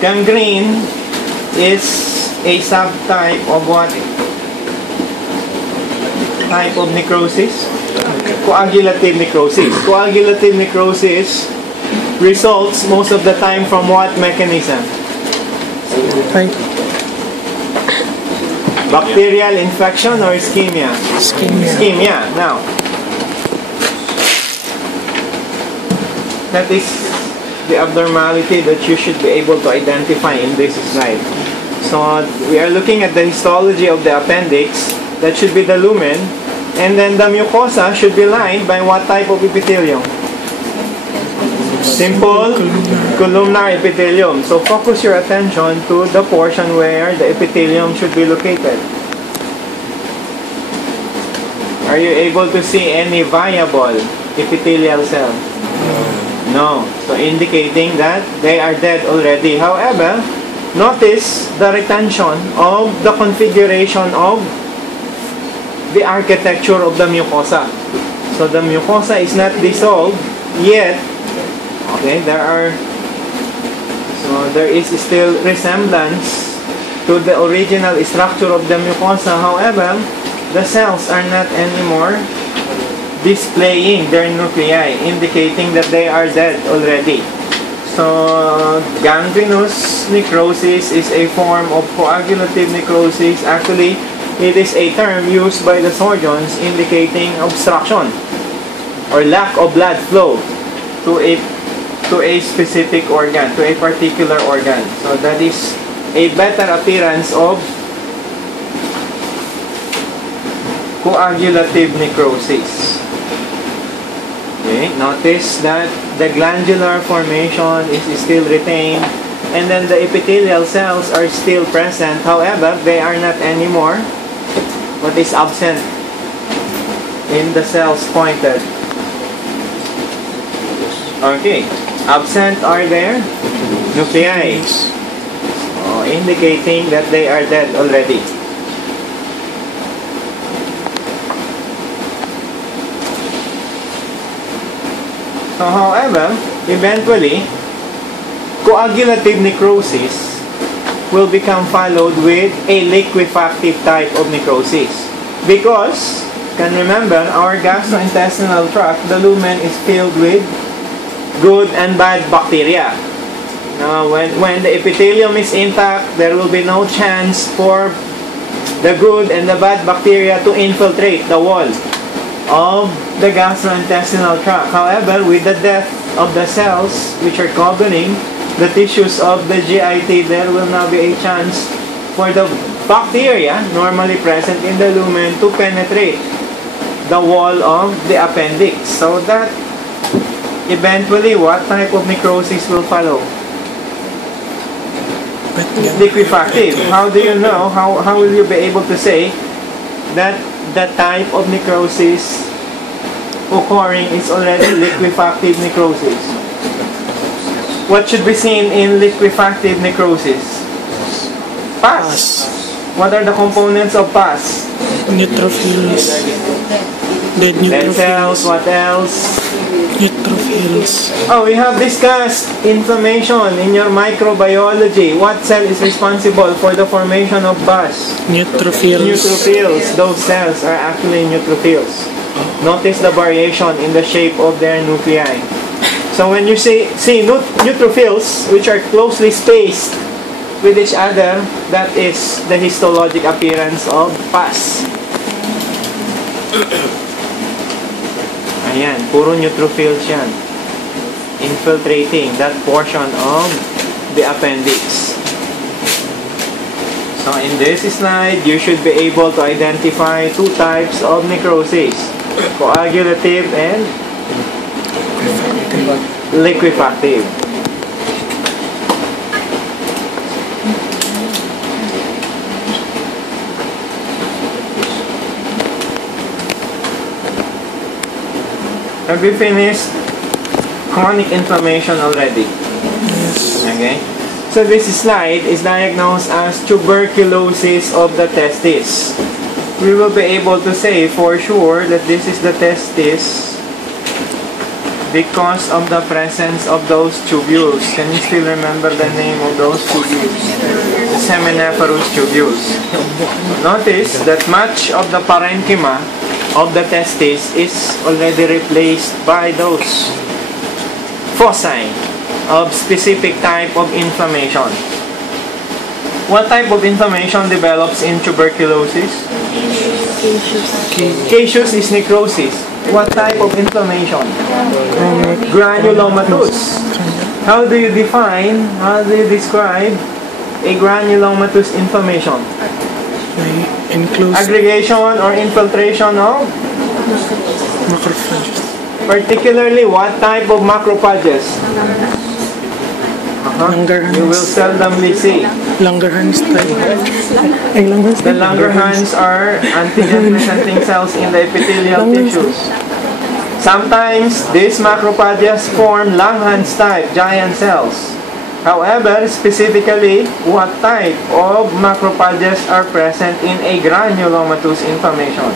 gangrene is a subtype of what type of necrosis? Coagulative necrosis. Coagulative necrosis results most of the time from what mechanism? Bacterial infection or ischemia? Ischemia. Now, that is the abnormality that you should be able to identify in this slide. So, we are looking at the histology of the appendix. That should be the lumen. And then the mucosa should be lined by what type of epithelium? Simple columnar epithelium. So focus your attention to the portion where the epithelium should be located. Are you able to see any viable epithelial cell? No. So indicating that they are dead already. However, notice the retention of the configuration of the architecture of the mucosa. So the mucosa is not dissolved yet. Okay, there is still resemblance to the original structure of the mucosa. However, the cells are not anymore displaying their nuclei, indicating that they are dead already. So, gangrenous necrosis is a form of coagulative necrosis. Actually, it is a term used by the surgeons indicating obstruction or lack of blood flow to a specific organ, to a particular organ. So that is a better appearance of coagulative necrosis. Okay, notice that the glandular formation is still retained and then the epithelial cells are still present. However, they are not anymore what is absent in the cells pointed. Okay, absent are there nuclei, indicating that they are dead already. So, however, eventually, coagulative necrosis will become followed with a liquefactive type of necrosis. Because, can remember, our gastrointestinal tract, the lumen is filled with good and bad bacteria. Now, when the epithelium is intact, there will be no chance for the good and the bad bacteria to infiltrate the wall of the gastrointestinal tract. However, with the death of the cells which are covering the tissues of the GIT, there will now be a chance for the bacteria normally present in the lumen to penetrate the wall of the appendix. So that eventually, what type of necrosis will follow? Liquefactive. How do you know? How will you be able to say that the type of necrosis occurring is already liquefactive necrosis? What should be seen in liquefactive necrosis? Pus. What are the components of pus? Neutrophils. Dead cells. What else? Neutrophils. Oh, we have discussed inflammation in your microbiology. What cell is responsible for the formation of pus? Neutrophils. Neutrophils. Those cells are actually neutrophils. Notice the variation in the shape of their nuclei. So when you see neutrophils, which are closely spaced with each other, that is the histologic appearance of pus. Ayan, puro neutrophils yan. Infiltrating that portion of the appendix. So in this slide, you should be able to identify two types of necrosis. Coagulative and liquefactive. Have we finished chronic inflammation already? Yes. Okay. So this slide is diagnosed as tuberculosis of the testis. We will be able to say for sure that this is the testis because of the presence of those tubules. Can you still remember the name of those tubules? The seminiferous tubules. Notice that much of the parenchyma of the testis is already replaced by those foci of specific type of inflammation. What type of inflammation develops in tuberculosis? Caseous is necrosis. What type of inflammation? Granulomatous. How do you describe a granulomatous inflammation? Aggregation or infiltration of macrophages. Particularly, what type of macrophages? You will seldomly see. Langerhans type. The Langerhans are antigen-presenting cells in the epithelial tissues. Sometimes these macrophages form Langerhans type giant cells. However, specifically, what type of macrophages are present in a granulomatous inflammation?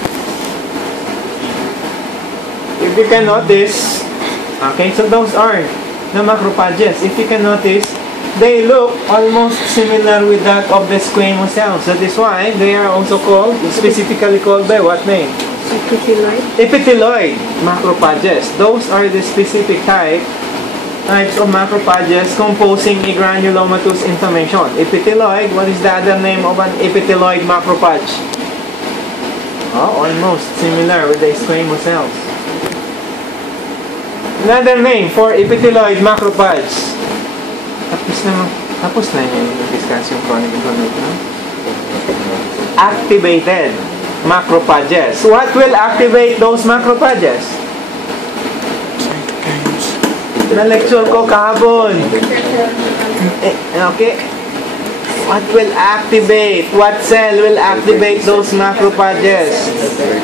If you can notice, okay, so those are the macrophages. If you can notice, they look almost similar with that of the squamous cells. That is why they are also called, specifically called by what name? Epithelioid macrophages. Those are the specific types of macrophages composing a granulomatous inflammation. Epithelioid, what is the other name of an epithelioid macrophage? Oh, almost similar with the squamous cells. Another name for epithelioid macrophage. Tapos na yung discuss yung chronic inflammation. Activated macrophages. What will activate those macrophages? Na-lecture ko kahapon. Okay. What will activate? What cell will activate those macrophages?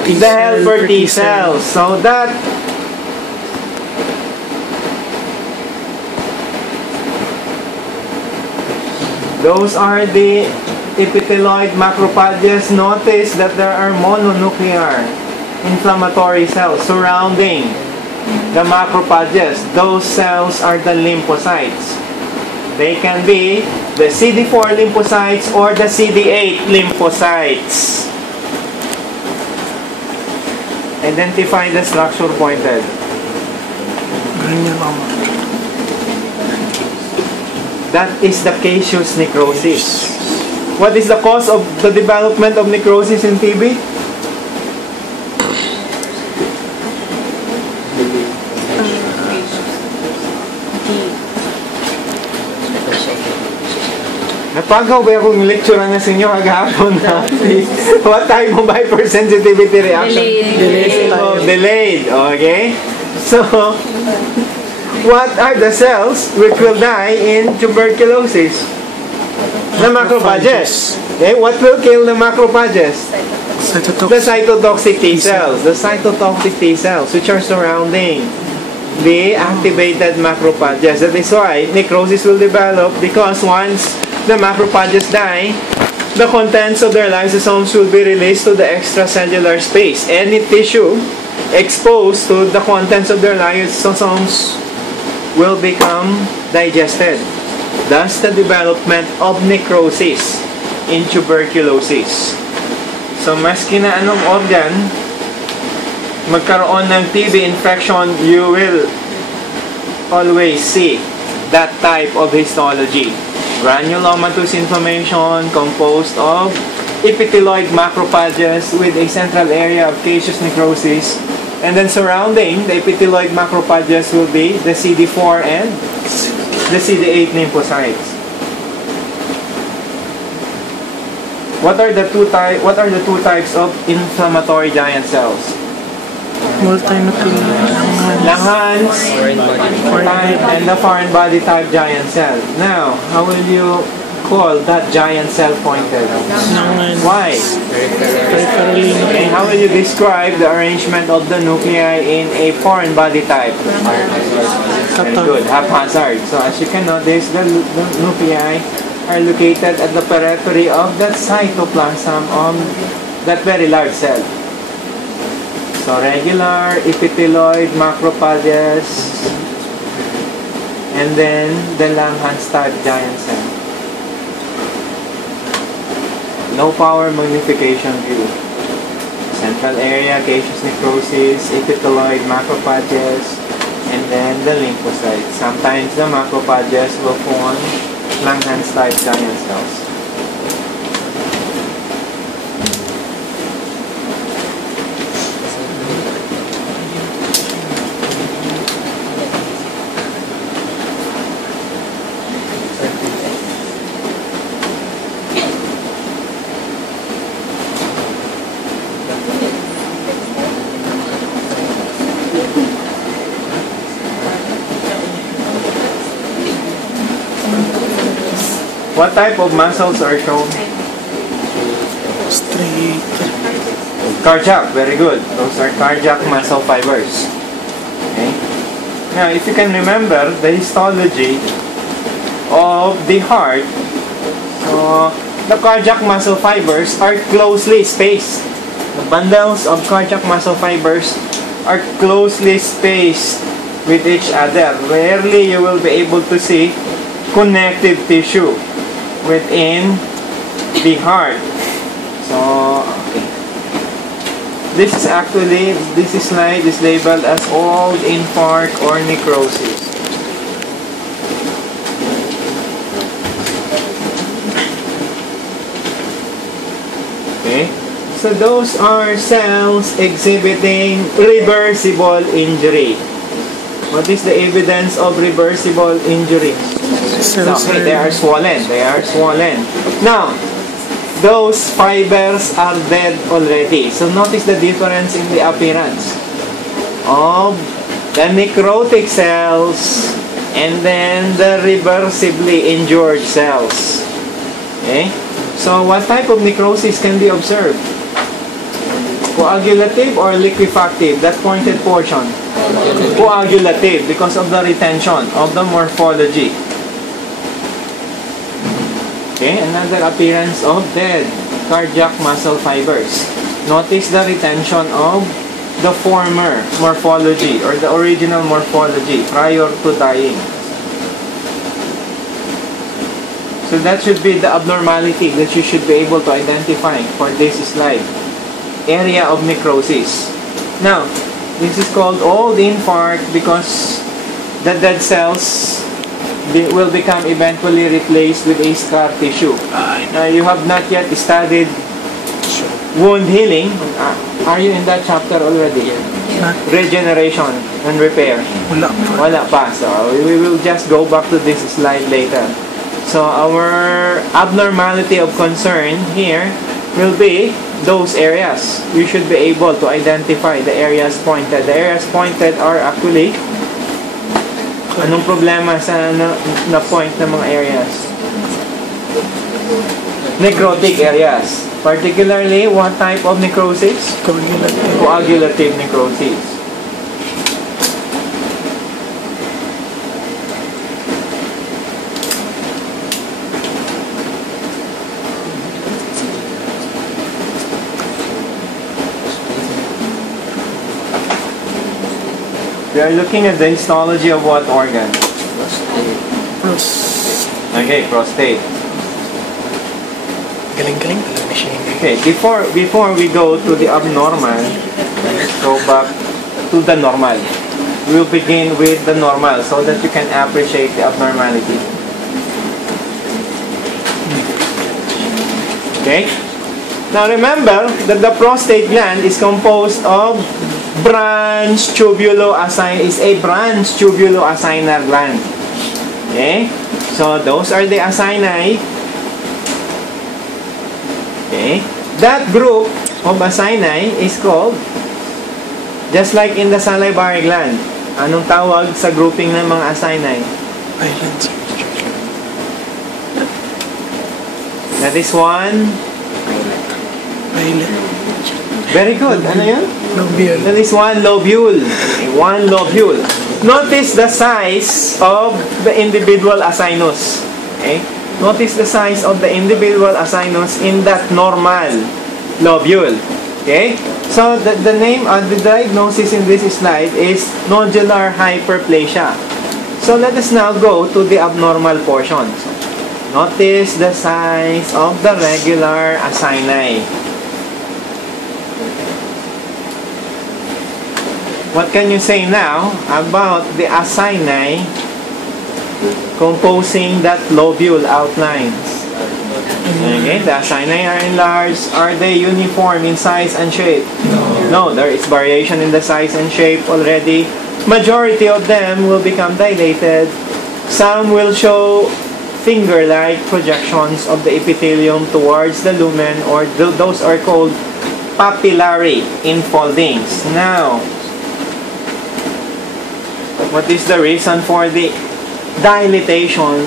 The helper T cells. So that those are the epithelioid macrophages. Notice that there are mononuclear inflammatory cells surrounding the macrophages. Those cells are the lymphocytes. They can be the CD4 lymphocytes or the CD8 lymphocytes. Identify the structure pointed. That is the caseous necrosis. What is the cause of the development of necrosis in TB? Napagaw ba akong lecture na sa inyo kagahapon na? What type of hypersensitivity reaction? Delayed. Okay? So, what are the cells which will die in tuberculosis? The macrophages. Okay, what will kill the macrophages? The cytotoxic T cells. The cytotoxic T cells which are surrounding the activated macrophages. That is why necrosis will develop, because once the macrophages die, the contents of their lysosomes will be released to the extracellular space. Any tissue exposed to the contents of their lysosomes will become digested. Thus, the development of necrosis in tuberculosis. So, maski na anong organ magkaroon ng TB infection, you will always see that type of histology. Granulomatous inflammation composed of epithelioid macrophages with a central area of caseous necrosis. And then surrounding the epithelioid macrophages will be the CD4 and the CD8 lymphocytes. What are the two types of inflammatory giant cells? Multinuclear. Langhans type and the foreign body type giant cell. Now, how will you call that giant cell pointed? Why? Okay, how will you describe the arrangement of the nuclei in a foreign body type? Good, haphazard. So as you can notice, the nuclei are located at the periphery of that cytoplasm of that very large cell. So regular, epithelioid, macrophages, and then the Langhans type giant cell. Low power magnification view. Central area, caseous necrosis, epithelioid, macrophages, and then the lymphocytes. Sometimes the macrophages will form Langhans type giant cells. What type of muscles are shown? Straight. Cardiac, very good. Those are cardiac muscle fibers. Okay. Now, if you can remember the histology of the heart, so the cardiac muscle fibers are closely spaced. The bundles of cardiac muscle fibers are closely spaced with each other. Rarely you will be able to see connective tissue within the heart. So, okay. This slide is labeled as old infarct or necrosis. Okay, so those are cells exhibiting reversible injury. What is the evidence of reversible injury? So, okay, they are swollen. They are swollen. Now, those fibers are dead already. So, notice the difference in the appearance of the necrotic cells and then the reversibly injured cells. Okay? So, what type of necrosis can be observed? Coagulative or liquefactive? That pointed portion. Coagulative because of the retention of the morphology. Okay, another appearance of dead cardiac muscle fibers. Notice the retention of the former morphology or the original morphology prior to dying. So that should be the abnormality that you should be able to identify for this slide. Area of necrosis. Now, this is called old infarct because the dead cells will become eventually replaced with a scar tissue. Now, you have not yet studied wound healing. Are you in that chapter already? Regeneration and repair. Wala pa. So, we will just go back to this slide later. So, our abnormality of concern here will be those areas. You should be able to identify the areas pointed. The areas pointed are actually anong problema sa na-point ng mga areas? Necrotic areas. Particularly, what type of necrosis? Coagulative necrosis. We are looking at the histology of what organ? Okay, prostate. Galing-galing. Okay, before we go to the abnormal, let's go back to the normal. We will begin with the normal so that you can appreciate the abnormality. Okay? Now remember that the prostate gland is composed of branch tubulo-acinar gland. Okay? So those are the acini. Okay? That group of acini is called, just like in the salivary gland, anong tawag sa grouping ng mga acini? Islands. That is one. Island. Very good. Ano yun? Lobule. That is one lobule. Okay, one lobule. Notice the size of the individual acinus. Okay? Notice the size of the individual acinus in that normal lobule. Okay? So the name of the diagnosis in this slide is nodular hyperplasia. So let us now go to the abnormal portions. Notice the size of the regular acini. What can you say now about the acini composing that lobule outlines? Okay, the acini are enlarged. Are they uniform in size and shape? No, there is variation in the size and shape already. Majority of them will become dilated. Some will show finger-like projections of the epithelium towards the lumen, or those are called papillary infoldings. Now, what is the reason for the dilatation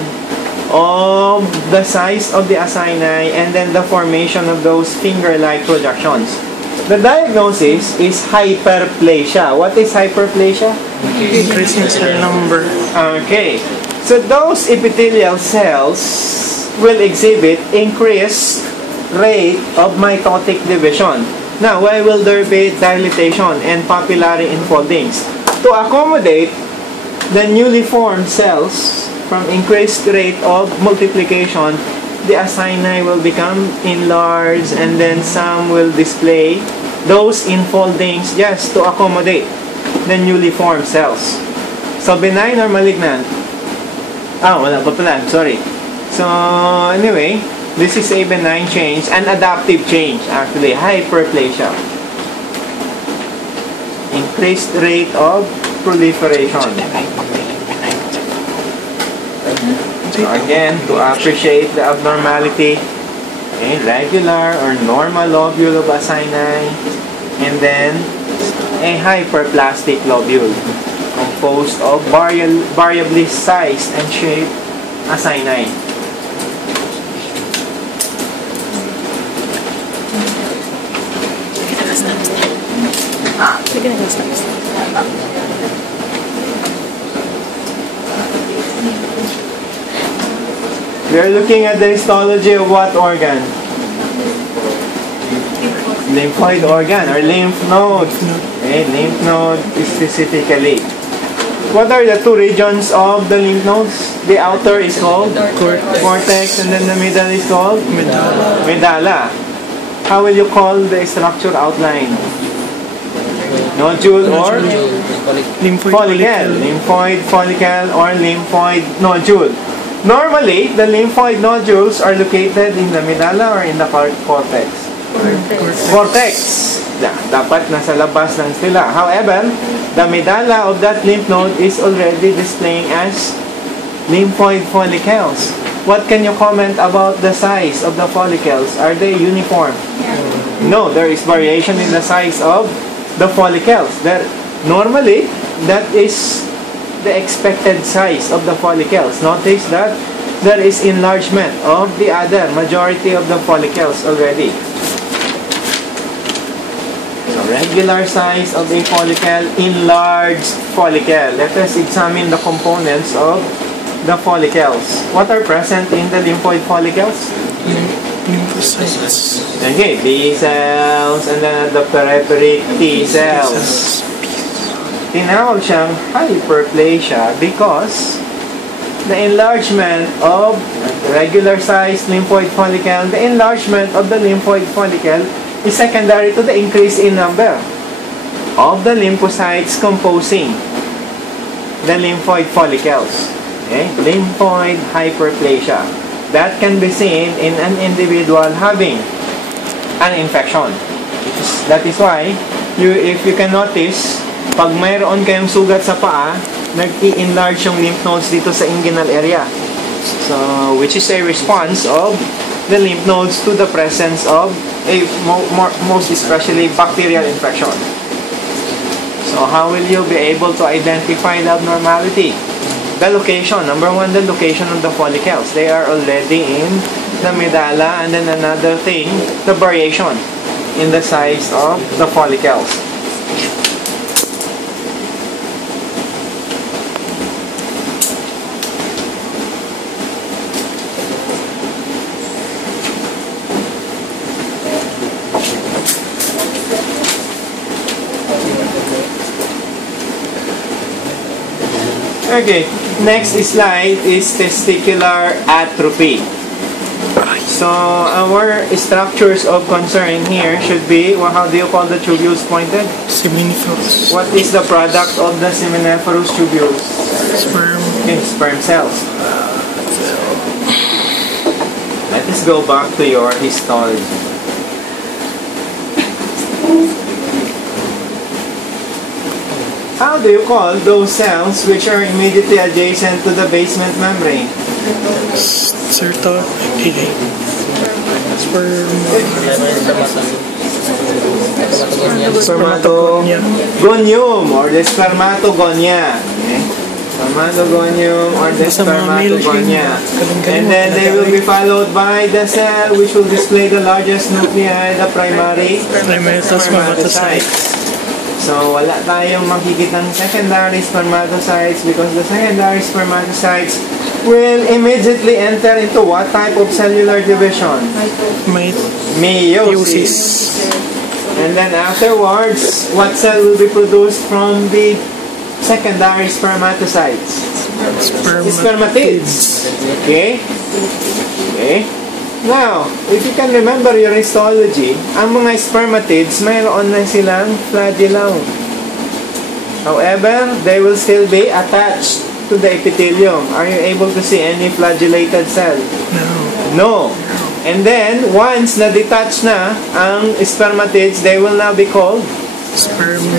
of the size of the acini and then the formation of those finger-like projections? The diagnosis is hyperplasia. What is hyperplasia? Increasing cell number. Okay. So those epithelial cells will exhibit increased rate of mitotic division. Now, why will there be dilatation and papillary infoldings? To accommodate the newly formed cells from increased rate of multiplication, the acini will become enlarged and then some will display those infoldings just to accommodate the newly formed cells. So benign or malignant? Wala pa pala. Sorry. So anyway, this is a benign change, an adaptive change actually, hyperplasia. Increased rate of proliferation. So again, to appreciate the abnormality, okay, regular or normal lobule of acini, and then a hyperplastic lobule composed of variably sized and shaped acini. We are looking at the histology of what organ? Lymphoid organ or lymph node. Okay, lymph node specifically. What are the two regions of the lymph nodes? The outer is called cortex, and then the middle is called medulla. How will you call the structure outline? Nodule or follicle? Lymphoid follicle or lymphoid nodule. Normally, the lymphoid nodules are located in the medulla or in the cortex? Cortex. Dapat nasa labas lang sila. However, the medulla of that lymph node is already displaying as lymphoid follicles. What can you comment about the size of the follicles? Are they uniform? No, there is variation in the size of the follicles. Normally, that is the expected size of the follicles. Notice that there is enlargement of the other majority of the follicles already. So regular size of a follicle, enlarged follicle. Let us examine the components of the follicles. What are present in the lymphoid follicles? Lymphocytes. Okay, B cells, and then at the periphery, T cells. Tinawag siyang hyperplasia because the enlargement of the regular size lymphoid follicle, the enlargement of the lymphoid follicle is secondary to the increase in number of the lymphocytes composing the lymphoid follicles. Okay? Lymphoid hyperplasia. That can be seen in an individual having an infection. That is why, if you can notice, pag mayroon kayong sugat sa paa, nag-i-enlarge yung lymph nodes dito sa inguinal area. So, which is a response of the lymph nodes to the presence of a most especially bacterial infection. So, how will you be able to identify the abnormality? The location. Number one, the location of the follicles. They are already in the medulla, and then another thing, the variation in the size of the follicles. Okay, next slide is testicular atrophy. So our structures of concern here should be, well, how do you call the tubules pointed? Seminiferous. What is the product of the seminiferous tubules? Sperm. Okay, sperm cells. Let us go back to your histology. How do you call those cells which are immediately adjacent to the basement membrane? Sperm. Spermatogonium or the spermatogonia. Okay? Spermatogonium or the spermatogonia. And then they will be followed by the cell which will display the largest nuclei, the primary spermatocytes. So, wala tayong makikitang secondary spermatocytes because the secondary spermatocytes will immediately enter into what type of cellular division? Meiosis. And then afterwards, what cell will be produced from the secondary spermatocytes? Spermatids. Okay? Okay? Now, if you can remember your histology, ang mga spermatids, mayroon na silang flagellum. However, they will still be attached to the epithelium. Are you able to see any flagellated cell? No. And then, once na-detach na ang spermatids, they will now be called?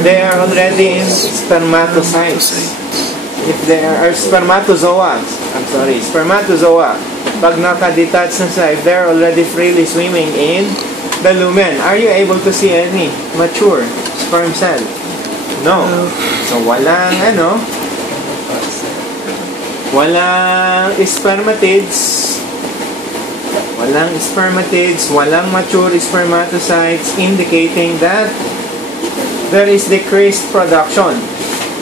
They are already in spermatocytes. If they are spermatozoa, spermatozoa. Pag naka-detach na sila, if they're already freely swimming in the lumen, are you able to see any mature sperm cell? No. So, walang spermatids, walang mature spermatocytes, indicating that there is decreased production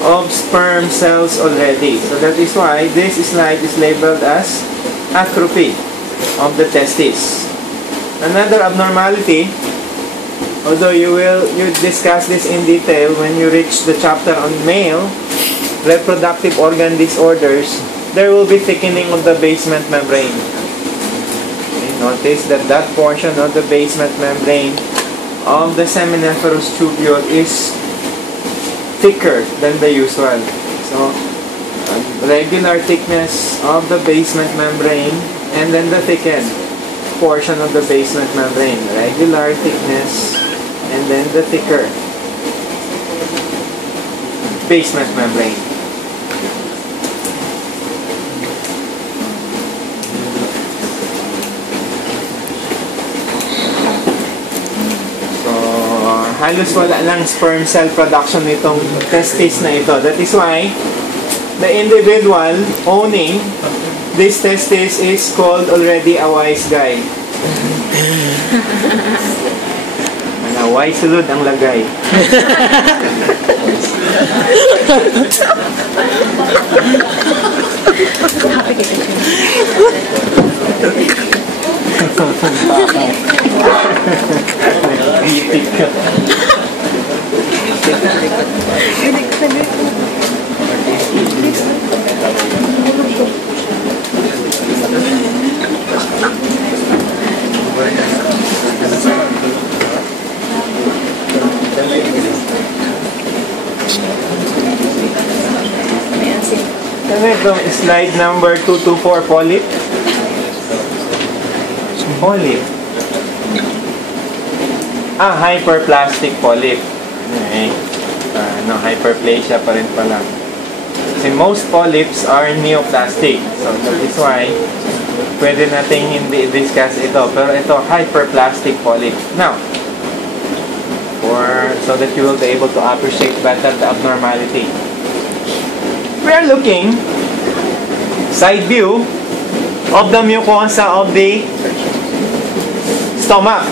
of sperm cells already. So that is why this slide is labeled as atrophy of the testes. Another abnormality, although you discuss this in detail when you reach the chapter on male reproductive organ disorders, there will be thickening of the basement membrane. Okay, notice that portion of the basement membrane of the seminiferous tubule is thicker than the usual. So, regular thickness of the basement membrane and then the thickened portion of the basement membrane. Regular thickness and then the thicker basement membrane. So, halos wala lang sperm cell production nitong testis na ito. That is why the individual owning this testis is called already a wise guy. Wise sulod ang lagay. Ito, slide number 224, polyp. Polyp. Hyperplastic polyp. Okay. Hyperplasia pa rin pala. Kasi most polyps are neoplastic. So, that is why pwede natin hindi discuss ito. Pero ito, hyperplastic polyp. Now, so that you will be able to appreciate better the abnormality. We are looking side view of the mucosa of the stomach.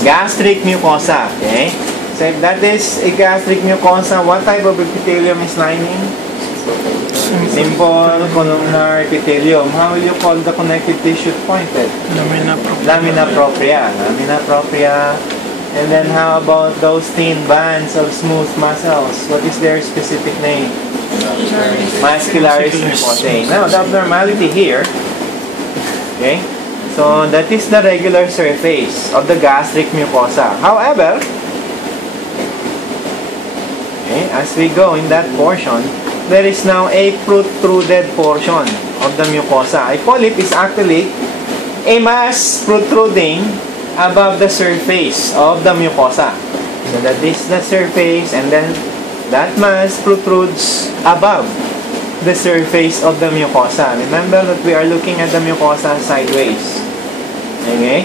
Gastric mucosa. Okay? So if that is a gastric mucosa, what type of epithelium is lining? Simple columnar epithelium. How will you call the connective tissue pointed? Lamina propria. Lamina propria. And then how about those thin bands of smooth muscles? What is their specific name? Muscularis mucosae. Now, the abnormality here, okay, so that is the regular surface of the gastric mucosa. However, okay, as we go in that portion, there is now a protruded portion of the mucosa. A polyp is actually a mass protruding above the surface of the mucosa. So that is the surface, and then that mass protrudes above the surface of the mucosa. Remember that we are looking at the mucosa sideways. Okay?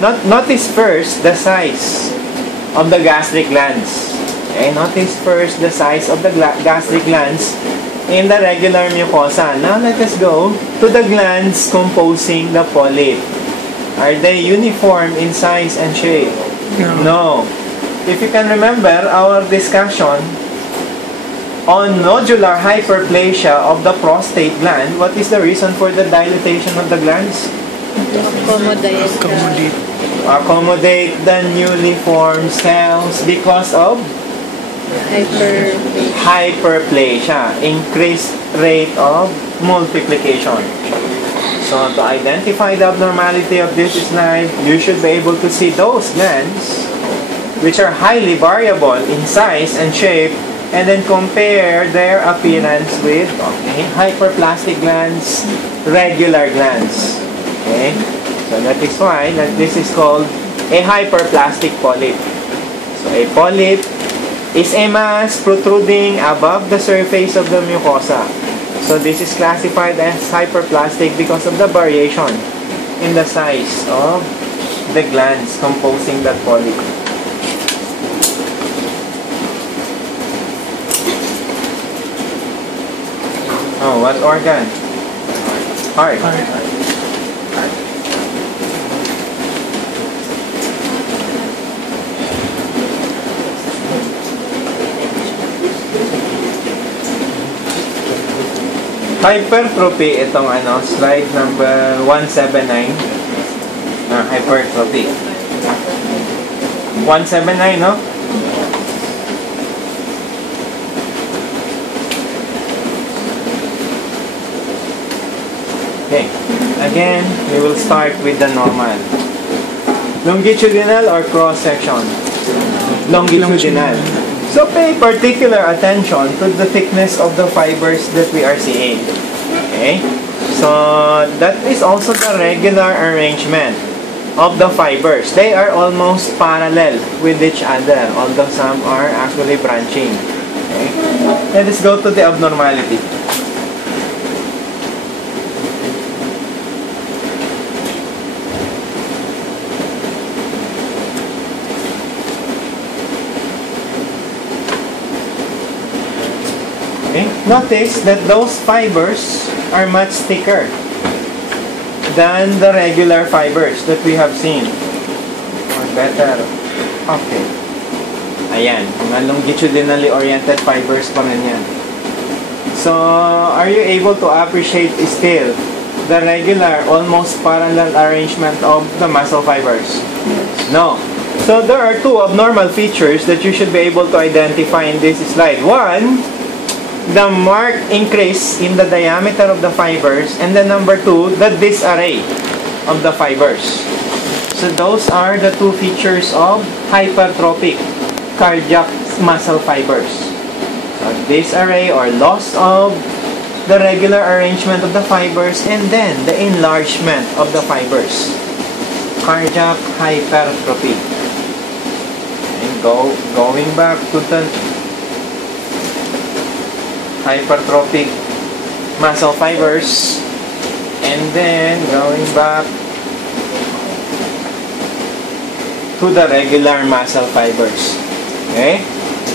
Notice first the size of the gastric glands. Okay? Notice first the size of the gastric glands in the regular mucosa. Now let us go to the glands composing the polyp. Are they uniform in size and shape? No. If you can remember our discussion on nodular hyperplasia of the prostate gland, what is the reason for the dilatation of the glands? Accommodate the newly formed cells because of hyperplasia, increased rate of multiplication. So to identify the abnormality of this slide, you should be able to see those glands which are highly variable in size and shape, and then compare their appearance with hyperplastic glands, regular glands. Okay? So that is why that this is called a hyperplastic polyp. So a polyp is a mass protruding above the surface of the mucosa. So this is classified as hyperplastic because of the variation in the size of the glands composing that polyp. Oh, what organ? Heart. Hypertrophy, itong slide number 179. Hypertrophy. 179, no? Okay. Again, we will start with the normal. Longitudinal or cross-section? Longitudinal. So pay particular attention to the thickness of the fibers that we are seeing. Okay? So that is also the regular arrangement of the fibers. They are almost parallel with each other, although some are actually branching. Okay? Let us go to the abnormality. Okay. Notice that those fibers are much thicker than the regular fibers that we have seen. Or better. Okay. Ayan. Mga longitudinally oriented fibers pa rin yan. So, are you able to appreciate still the regular, almost parallel arrangement of the muscle fibers? No. So, there are two abnormal features that you should be able to identify in this slide. One, the marked increase in the diameter of the fibers, and then number two, the disarray of the fibers. So those are the two features of hypertrophic cardiac muscle fibers. So disarray or loss of the regular arrangement of the fibers, and then the enlargement of the fibers. Cardiac hypertrophy. And going back to the hypertrophic muscle fibers, and then going back to the regular muscle fibers. Okay?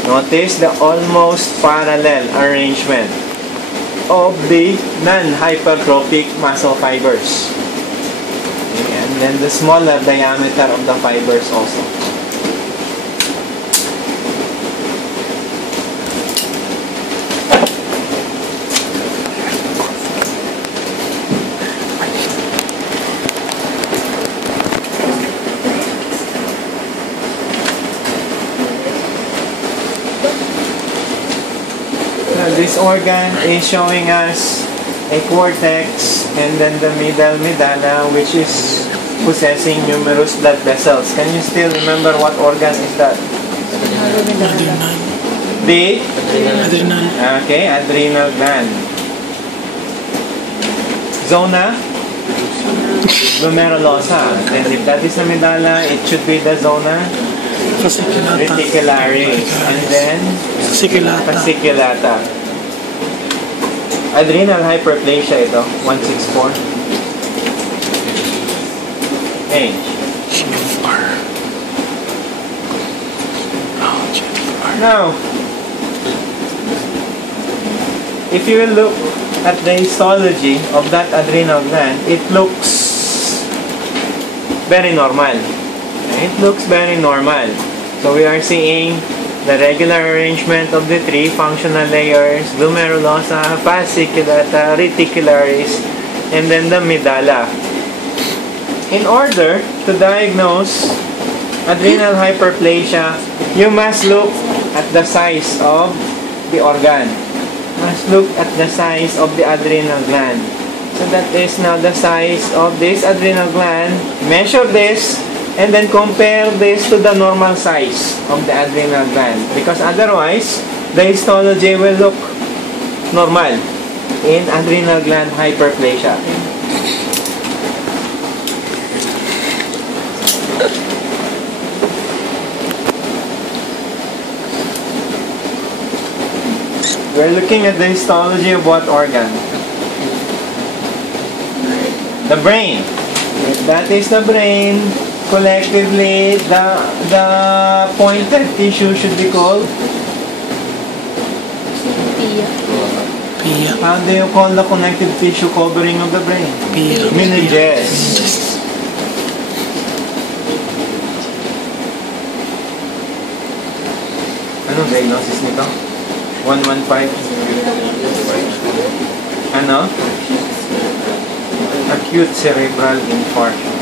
Notice the almost parallel arrangement of the non-hypertrophic muscle fibers. Okay? And then the smaller diameter of the fibers also. This this organ is showing us a cortex and then the middle medulla, which is possessing numerous blood vessels. Can you still remember what organ is that? Adrenal. The? Adrenal. Okay, adrenal gland. Zona? Glomerulosa. And if that is the medulla, it should be the zona reticularis. And then fasciculata. Adrenal hyperplasia ito, 164. A. Now, if you will look at the histology of that adrenal gland, it looks very normal. It looks very normal. So we are seeing the regular arrangement of the three functional layers, glomerulosa, fasciculata, reticularis, and then the medulla. In order to diagnose adrenal hyperplasia, you must look at the size of the organ. Must look at the size of the adrenal gland. So that is now the size of this adrenal gland. Measure this and then compare this to the normal size of the adrenal gland. Because otherwise, the histology will look normal in adrenal gland hyperplasia. We're looking at the histology of what organ? The brain. If that is the brain, collectively, the pointed tissue should be called? Pia. How do you call the connective tissue covering of the brain? Pia. Meninges. Anong diagnosis nito? 115? Ano? Acute cerebral infarction.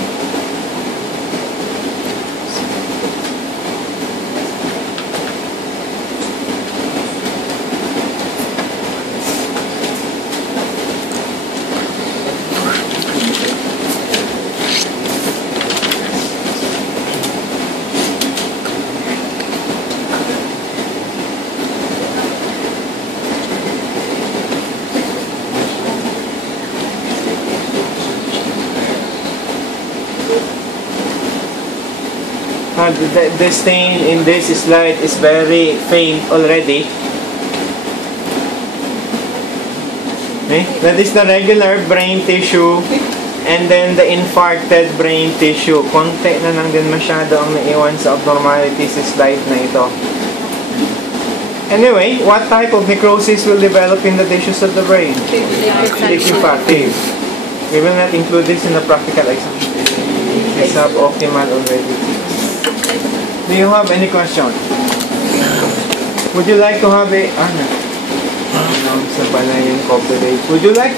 The stain in this slide is very faint already. Okay? That is the regular brain tissue and then the infarcted brain tissue. Konti na lang din masyado ang naiwan sa abnormality sa slide na ito. Anyway, what type of necrosis will develop in the tissues of the brain? Liquefactive. We will not include this in the practical exam. It's suboptimal already. Do you have any question? Would you like to have a... sa pala yung copyright. Would you like